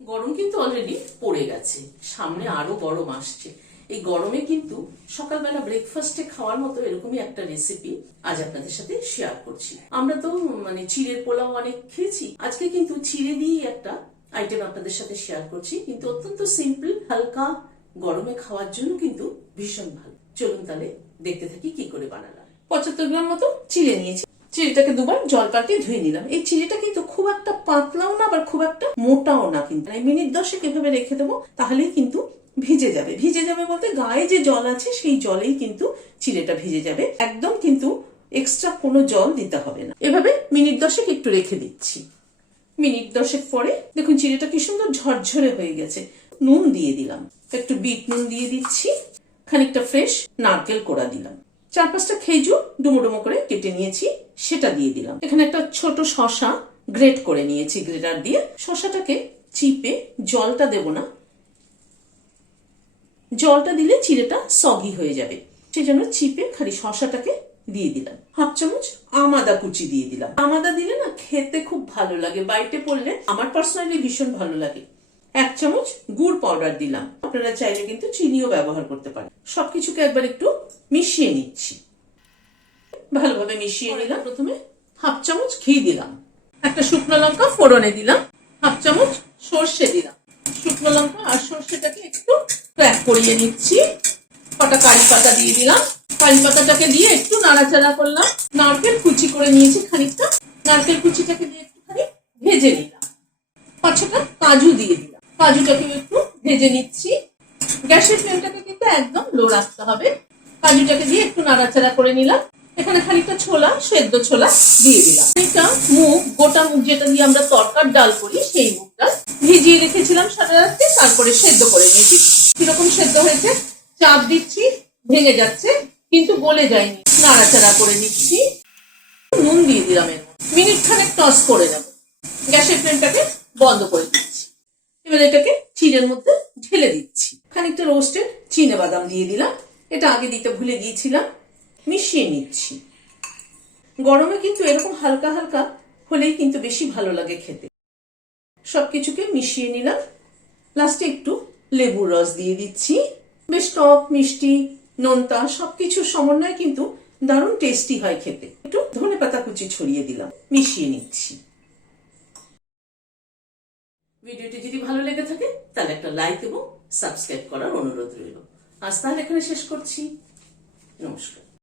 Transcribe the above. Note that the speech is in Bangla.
গরম কিন্তু অলরেডি পড়ে গেছে, সামনে আরো গরম আসছে। এই গরমে কিন্তু সকালবেলা ব্রেকফাস্টে খাওয়ার মতো এরকমই একটা রেসিপি আজ আপনাদের সাথে শেয়ার করছি। আমরা তো চিড়ের পোলাও অনেক খেয়েছি, আজকে কিন্তু চিড়ে দিয়ে একটা আইটেম আপনাদের সাথে শেয়ার করছি, কিন্তু অত্যন্ত সিম্পল, হালকা, গরমে খাওয়ার জন্য কিন্তু ভীষণ ভালো। চলুন তাহলে দেখতে থাকি কি করে বানালাম। 75 গ্রাম মতো চিড়ে নিয়েছি। চিড়েটাকে দুবার জল পাল্টে ধুয়ে নিলাম। এই চিড়েটা কিন্তু খুব একটা পাতলাও না, আবার খুব একটা মোটাও না, কিন্তু মিনিট 10 এভাবে রেখে দেবো, তাহলেই কিন্তু ভিজে যাবে। ভিজে যাবে বলতে গায়ে যে জল আছে সেই জলেই কিন্তু চিড়েটা ভিজে যাবে, একদম কিন্তু এক্সট্রা কোনো জল দিতে হবে না। এভাবে মিনিট 10 একটু রেখে দিচ্ছি। মিনিট 10 পরে দেখুন চিড়েটা কি সুন্দর ঝরঝরে হয়ে গেছে। নুন দিয়ে দিলাম, একটু বিট নুন দিয়ে দিচ্ছি, খানিকটা ফ্রেশ নারকেল কোড়া দিলাম, 4-5টা খেজুর ডুমো ডুমো করে কেটে নিয়েছি সেটা দিয়ে দিলাম। এখানে একটা ছোট শসা গ্রেট করে নিয়েছি গ্রেটার দিয়ে। শসাটাকে চিপে, জলটা দেব না, জলটা দিলে চিড়েটা সগি হয়ে যাবে, সেই জন্য চিপে খালি শসাটাকে দিয়ে দিলাম। 1/2 চামচ আমাদা কুচি দিয়ে দিলাম। আমাদা দিলে না খেতে খুব ভালো লাগে, বাইটে পড়লে আমার পার্সোনালি ভীষণ ভালো লাগে। 1 চামচ গুড় পাউডার দিলাম, আপনারা চাইলে কিন্তু চিনিও ব্যবহার করতে পারেন। সবকিছুকে একবার একটু মিশিয়ে নিচ্ছি, ভালোভাবে মিশিয়ে নিলাম। প্রথমে 1/2 চামচ ঘি দিলাম, একটা শুকনো লঙ্কা ফোড়নে দিলাম, 1/2 চামচ সর্ষে দিলাম। শুকনো লঙ্কা আর সর্ষেটাকে একটু ক্র্যাক করিয়ে নিচ্ছি। কটা কারি পাতা দিয়ে দিলাম, কারি পাতাটাকে দিয়ে একটু নাড়াচাড়া করলাম। নারকেল কুচি করে নিয়েছি খানিকটা, নারকেল কুচিটাকে দিয়ে একটুখানি ভেজে নিলাম। 5-6টা কাজু দিয়ে দিলাম, কাজুটাকে একটু ভেজে নিচ্ছি। গ্যাসের ফ্লেমটাকে কিন্তু একদম লো রাখতে হবে। কাজুটাকে দিয়ে একটু নাড়াচাড়া করে নিলাম। এখানে খানিকটা ছোলা, সেদ্ধ ছোলা দিয়ে দিলাম। খানিকটা মুগ, গোটা মুগ যেটা দিয়ে আমরা তরকার ডাল করি, সেই মুগটা ভিজিয়ে রেখেছিলাম সারা রাত্রে, তারপরে সেদ্ধ করে নিয়েছি। কিরকম সেদ্ধ হয়েছে, চাপ দিচ্ছি, ভেঙে যাচ্ছে কিন্তু গলে যায়নি, নাড়াচাড়া করে নিচ্ছি। নুন দিয়ে দিলাম, এর মিনিট খানেক টস করে নেব। গ্যাসের ফ্লেমটাকে বন্ধ করে দিচ্ছি। এবার এটাকে চিড়ের মধ্যে ঢেলে দিচ্ছি। খানিকটা রোস্টেড চিনে বাদাম দিয়ে দিলাম, এটা আগে দিতে ভুলে গিয়েছিলাম। মিশিয়ে নিচ্ছি। গরমে কিন্তু এরকম হালকা হালকা হলেই কিন্তু বেশি ভালো লাগে খেতে। সবকিছুকে মিশিয়ে নিলাম, লাস্টে একটু লেবুর রস দিয়ে দিচ্ছি। বেশ টক, মিষ্টি, নোনতা সবকিছুর সমন্বয়ে কিন্তু দারুণ টেস্টি হয় খেতে। একটু ধনেপাতা কুচি ছড়িয়ে দিলাম, মিশিয়ে নিচ্ছি। ভিডিওটি যদি ভালো লেগে থাকে তাহলে একটা লাইক এবং সাবস্ক্রাইব করার অনুরোধ রইল। আজ তাহলে এখানে শেষ করছি। নমস্কার।